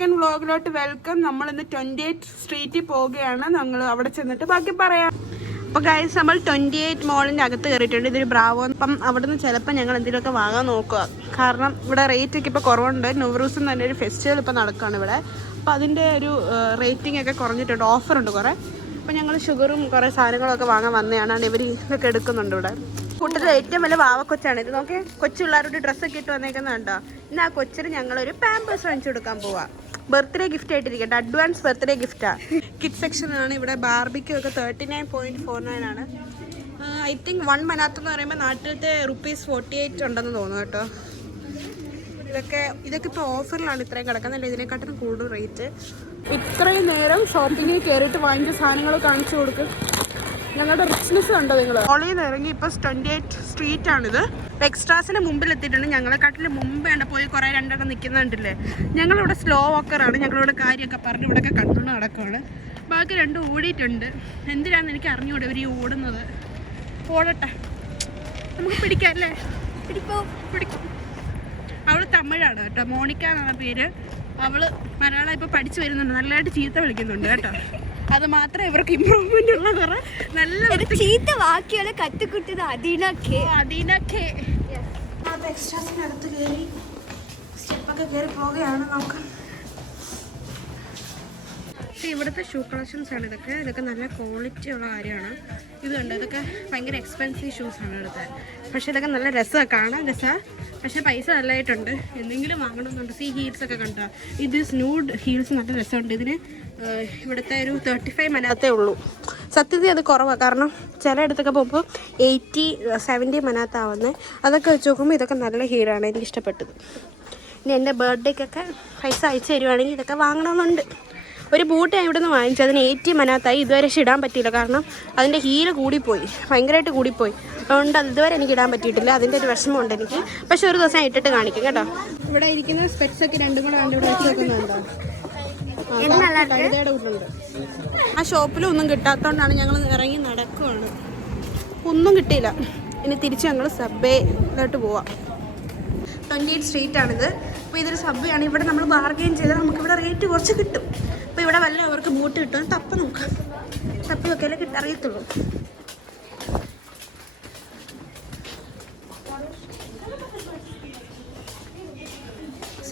Second വ്ളോഗിലോട്ട് welcome. നമ്മളിന്ന് 28 സ്ട്രീറ്റിൽ പോവുകയാണ്. ഞങ്ങൾ അവിടെ ചെന്നിട്ട് ബാക്കി പറയാം. അപ്പോൾ ഗൈസ്, നമ്മൾ 28 മോളിൻ്റെ അകത്ത് കയറിയിട്ടുണ്ട്. ഇതൊരു ബ്രാവോ. അപ്പം അവിടെ നിന്ന് ചിലപ്പോൾ ഞങ്ങൾ എന്തെങ്കിലുമൊക്കെ വാങ്ങാൻ നോക്കുക. കാരണം ഇവിടെ റേറ്റൊക്കെ ഇപ്പോൾ കുറവുണ്ട്. നൂറൂസും തന്നെ ഒരു ഫെസ്റ്റിവൽ ഇപ്പോൾ നടക്കുകയാണ് ഇവിടെ. അപ്പോൾ അതിൻ്റെ ഒരു റേറ്റിംഗ് ഒക്കെ കുറഞ്ഞിട്ടുണ്ട്, ഓഫറുണ്ട് കുറേ. അപ്പോൾ ഞങ്ങൾ ഷുഗറും കുറേ സാധനങ്ങളൊക്കെ വാങ്ങാൻ വന്നതാണ്. ഇവർ ഇതൊക്കെ എടുക്കുന്നുണ്ട് ഇവിടെ. കൂട്ടത്തിൽ ഏറ്റവും വലിയ വാവക്കൊച്ചാണ് ഇത്. നോക്കി, കൊച്ചു പിള്ളേരോട് ഡ്രസ്സൊക്കെ ഇട്ട് വന്നേക്കുന്നത് കണ്ടോ. ഇന്ന് ആ കൊച്ചിന് ഞങ്ങളൊരു പാമ്പേഴ്സ് വാങ്ങിച്ചു കൊടുക്കാൻ പോവാം. ബർത്ത്ഡേ ഗിഫ്റ്റ് ആയിട്ടിരിക്കട്ടെ, അഡ്വാൻസ് ബർത്ത്ഡേ ഗിഫ്റ്റാണ്. കിഡ് സെക്ഷനാണ് ഇവിടെ. ബാർബിക്യൂ ഒക്കെ 39.49 ആണ്. ഐ തിങ്ക് 1 മനാത്ത് എന്ന് പറയുമ്പോൾ നാട്ടിലത്തെ ₹48 ഉണ്ടെന്ന് തോന്നുന്നു കേട്ടോ. ഇതൊക്കെ ഇപ്പോൾ ഓഫറിലാണ് ഇത്രയും കിടക്കുന്നില്ല, ഇതിനെക്കാട്ടിലും കൂടുതൽ റേറ്റ്. ഇത്രയും നേരം ഷോപ്പിങ്ങിൽ കയറിയിട്ട് വാങ്ങിച്ച സാധനങ്ങൾ കാണിച്ചു കൊടുക്കും. ഞങ്ങളുടെ റിച്ച്നെസ് കണ്ടോ നിങ്ങൾ. മോളിൽ നിന്ന് ഇറങ്ങി ഇപ്പോൾ 28 സ്ട്രീറ്റ് ആണിത്. എക്സ്ട്രാസിന് മുമ്പിൽ എത്തിയിട്ടുണ്ട്. ഞങ്ങളെക്കാട്ടിൽ മുമ്പേ പോയി കുറേ രണ്ടെണ്ണം നിൽക്കുന്നുണ്ടല്ലേ. ഞങ്ങളിവിടെ സ്ലോ വാക്കറാണ്. ഞങ്ങളിവിടെ കാര്യമൊക്കെ പറഞ്ഞ് ഇവിടെയൊക്കെ കണ്ടുകൊണ്ട് നടക്കുകയാണ്. ബാക്കി രണ്ടും ഓടിയിട്ടുണ്ട്. എന്തിനാണെന്ന് എനിക്ക് അറിഞ്ഞുകൂടെ ഇവർ ഈ ഓടുന്നത്. ഓടട്ടെ, നമുക്ക് പിടിക്കാം അല്ലേ? പിടിക്കും. അവൾ തമിഴാണ് കേട്ടോ, മോണിക്ക എന്നാണ് പേര്. അവൾ മലയാളം ഇപ്പോൾ പഠിച്ചു വരുന്നുണ്ട്. നല്ലതായിട്ട് ചീത്ത വിളിക്കുന്നുണ്ട് കേട്ടോ. അത് മാത്രമേ ഇവർക്ക് ഇമ്പ്രൂവ്മെന്റ് ഉള്ള കുറെ നല്ല ചീത്ത വാക്കികളെ കത്തുകുട്ടിയത്. അദീനക്കെ എക്സ്ട്രാസിനടുത്ത് കയറി സ്റ്റെപ്പൊക്കെ കയറി പോവുകയാണ്. നോക്കാം. ഇവിടുത്തെ ഷൂ കളക്ഷൻസ് ആണ് ഇതൊക്കെ നല്ല ക്വാളിറ്റി ഉള്ള കാര്യമാണ്. ഇത് കണ്ടോ, ഇതൊക്കെ ഭയങ്കര എക്സ്പെൻസീവ് ഷൂസാണ് ഇവിടുത്തെ. പക്ഷേ ഇതൊക്കെ നല്ല രസമാണ്, കാണാൻ രസമാണ്. പക്ഷേ പൈസ നല്ലതായിട്ടുണ്ട്. എന്തെങ്കിലും വാങ്ങണമെന്നുണ്ട്. ഹീൽസ് ഒക്കെ കണ്ടോ, ഇത് സ്നൂഡ് ഹീൽസ് നല്ല രസമുണ്ട്. ഇതിന് ഇവിടുത്തെ ഒരു 35 മനാത്തേ ഉള്ളൂ. സത്യത്തിൽ അത് കുറവാണ്. കാരണം ചിലയിടത്തൊക്കെ പോകുമ്പോൾ 80-70 മനാത്താവുന്നത്. അതൊക്കെ വെച്ച് നോക്കുമ്പോൾ ഇതൊക്കെ നല്ല ഹീലാണ്. എനിക്ക് ഇഷ്ടപ്പെട്ടത്. ഇനി എൻ്റെ ബർത്ത്ഡേക്കൊക്കെ പൈസ അയച്ചു തരുവാണെങ്കിൽ ഇതൊക്കെ വാങ്ങണമെന്നുണ്ട്. ഒരു ബൂട്ട് ഞാൻ ഇവിടെ നിന്ന് വാങ്ങിച്ചു, അതിന് 80 മനാത്തായി. ഇതുവരെ ഇടാൻ പറ്റിയില്ല, കാരണം അതിൻ്റെ ഹീല് കൂടിപ്പോയി, ഭയങ്കരമായിട്ട് കൂടിപ്പോയി. അതുകൊണ്ട് ഇതുവരെ എനിക്ക് ഇടാൻ പറ്റിയിട്ടില്ല. അതിൻ്റെ ഒരു വിഷമമുണ്ട് എനിക്ക്. പക്ഷെ ഒരു ദിവസം ഇട്ടിട്ട് കാണിക്കും കേട്ടോ. ഇവിടെ ഇരിക്കുന്ന സ്പെക്സ് ഒക്കെ രണ്ടും കൂടെ കണ്ട് ഇവിടെ വെച്ച് നോക്കുന്നുണ്ടോ. കഴുതയുടെ കൂട്ടുണ്ട്. ആ ഷോപ്പിലൊന്നും കിട്ടാത്തതുകൊണ്ടാണ് ഞങ്ങൾ ഇറങ്ങി നടക്കുവാണ്. ഒന്നും കിട്ടിയില്ല. ഇനി തിരിച്ച് ഞങ്ങൾ സബ്വേയിലോട്ട് പോവാം. 28 സ്ട്രീറ്റാണിത്. അപ്പോൾ ഇതൊരു സബ്വേ ആണ്. ഇവിടെ നമ്മൾ ബാർഗെയിൻ ചെയ്താൽ നമുക്കിവിടെ റേറ്റ് കുറച്ച് കിട്ടും. അപ്പോൾ ഇവിടെ വല്ല അവർക്ക് ബൂട്ട് കിട്ടും. തപ്പ നോക്കാം. തപ്പി നോക്കിയാലേ അറിയത്തുള്ളൂ.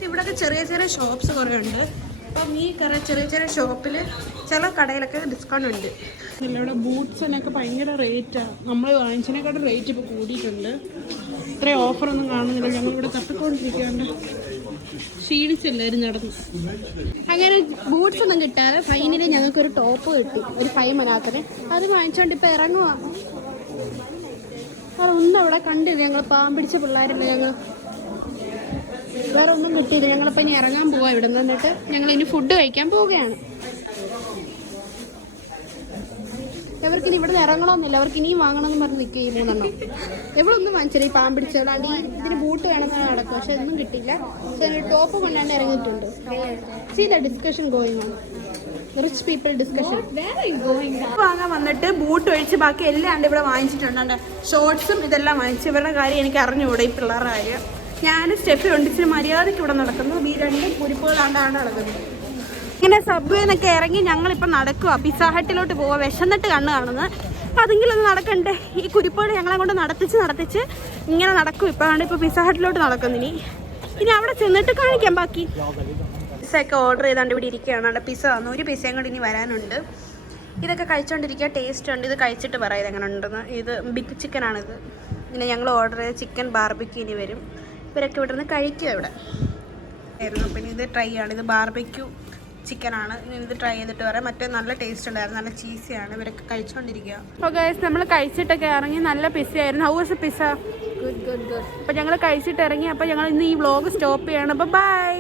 ഇവിടെയൊക്കെ ചെറിയ ചെറിയ ഷോപ്സ് കുറേ ഉണ്ട്. അപ്പം ഈ ചെറിയ ചെറിയ ഷോപ്പിൽ ചില കടയിലൊക്കെ ഡിസ്കൗണ്ട് ഉണ്ട്. ഇവിടെ ബൂട്ട്സിനൊക്കെ ഭയങ്കര റേറ്റാണ്. നമ്മൾ വാങ്ങിച്ചതിനെക്കാട്ടും റേറ്റ് ഇപ്പോൾ കൂടിയിട്ടുണ്ട്. ഇത്രയും ഓഫറൊന്നും കാണുന്നില്ല. ഞങ്ങളിവിടെ തപ്പിക്കൊണ്ടിരിക്കുകയാണ്. ക്ഷീണിച്ചെല്ലാവരും നടന്നു. അങ്ങനെ ബൂട്ട്സ് ഒന്നും കിട്ടാതെ ഫൈനലി ഞങ്ങൾക്കൊരു ടോപ്പ് കിട്ടി, ഒരു 5 മനാത്തിന്. അത് വാങ്ങിച്ചുകൊണ്ട് ഇപ്പോൾ ഇറങ്ങുക. അതൊന്നും അവിടെ കണ്ടില്ല. ഞങ്ങൾ പാമ്പിടിച്ച പിള്ളേരില്ല. ഞങ്ങൾ വേറെ ഒന്നും കിട്ടിയില്ല. ഞങ്ങളിപ്പോൾ ഇനി ഇറങ്ങാൻ പോവാം ഇവിടെ നിന്ന്. എന്നിട്ട് ഞങ്ങൾ ഇനി ഫുഡ് കഴിക്കാൻ പോവുകയാണ്. ഇവർക്കിനി ഇവിടെ നിന്ന് ഇറങ്ങണമെന്നില്ല. അവർക്ക് ഇനിയും വാങ്ങണമെന്ന് പറഞ്ഞ് നിൽക്കുക ഈ 3 എണ്ണം. എവിടെയൊന്നും വാങ്ങിച്ചില്ല. ഈ പാമ്പിടിച്ചവളാണ്ട് ഈ ഇതിന് ബൂട്ട് വേണമെന്നാണ് നടക്കുക. പക്ഷെ ഒന്നും കിട്ടില്ല. പക്ഷെ ടോപ്പ് കൊണ്ടാണ്ട് ഇറങ്ങിയിട്ടുണ്ട്. See the discussion going on, rich people discussion. വാങ്ങാൻ വന്നിട്ട് ബൂട്ട് ഒഴിച്ച് ബാക്കി എല്ലാം ഇവിടെ വാങ്ങിച്ചിട്ടുണ്ട്. ഷോർട്സും ഇതെല്ലാം വാങ്ങിച്ചു. ഇവരുടെ കാര്യം എനിക്ക് അറിഞ്ഞുകൂടെ, ഈ പിള്ളേരുടെ കാര്യം. ഞാൻ സ്റ്റെഫി ഒണ്ടിച്ചിന് മര്യാദയ്ക്ക് ഇവിടെ നടക്കുന്നു. ഈ 2 കുരിപ്പുകളാണ്ടാണ് നടക്കുന്നത്. ഇങ്ങനെ സബ്വേന്നൊക്കെ ഇറങ്ങി ഞങ്ങളിപ്പോൾ നടക്കുക. പിസ്സ ഹട്ടിലോട്ട് പോവുക. വിശന്നിട്ട് കണ്ണ് കാണുന്നത്. അപ്പം അതെങ്കിലും ഒന്ന് നടക്കണ്ടേ. ഈ കുരിപ്പുകൾ ഞങ്ങളെ കൊണ്ട് നടത്തിച്ച് ഇങ്ങനെ നടക്കും. ഇപ്പോൾ പിസ്സ ഹട്ടിലോട്ട് നടക്കുന്നു. ഇനി അവിടെ ചെന്നിട്ട് കാണിക്കാം ബാക്കി. പിസ്സയൊക്കെ ഓർഡർ ചെയ്താണ്ട് ഇവിടെ ഇരിക്കുകയാണ്. പിസ്സ വന്നു. ഒരു പിസ്സയും കൂടി ഇനി വരാനുണ്ട്. ഇതൊക്കെ കഴിച്ചുകൊണ്ടിരിക്കുക. ടേസ്റ്റ് ഉണ്ട്. ഇത് കഴിച്ചിട്ട് പറയാം ഇതെങ്ങനെ ഉണ്ടെന്ന്. ഇത് ബിഗ് ചിക്കനാണിത്. പിന്നെ ഞങ്ങൾ ഓർഡർ ചെയ്ത ചിക്കൻ ബാർബിക്യൂ ഇനി വരും. ഇവരൊക്കെ ഇവിടെ നിന്ന് കഴിക്കുക ഇവിടെ ആയിരുന്നു. പിന്നെ ഇത് ട്രൈ ആണ്. ഇത് ബാർബിക്യൂ ചിക്കനാണ്. ഇത് ട്രൈ ചെയ്തിട്ട് പറയാം. മറ്റേ നല്ല ടേസ്റ്റ് ഉണ്ടായിരുന്നു, നല്ല ചീസിയാണ്. ഇവരൊക്കെ കഴിച്ചുകൊണ്ടിരിക്കുക. അപ്പോൾ ഗൈസ്, നമ്മൾ കഴിച്ചിട്ടൊക്കെ ഇറങ്ങി. നല്ല പിസ്സ ആയിരുന്നു. How was pizza? ഗുഡ്. അപ്പോൾ ഞങ്ങൾ കഴിച്ചിട്ട് ഇറങ്ങി. അപ്പോൾ ഞങ്ങൾ ഇന്ന് ഈ വ്ളോഗ് സ്റ്റോപ്പ് ചെയ്യണം. അപ്പോൾ ബൈ.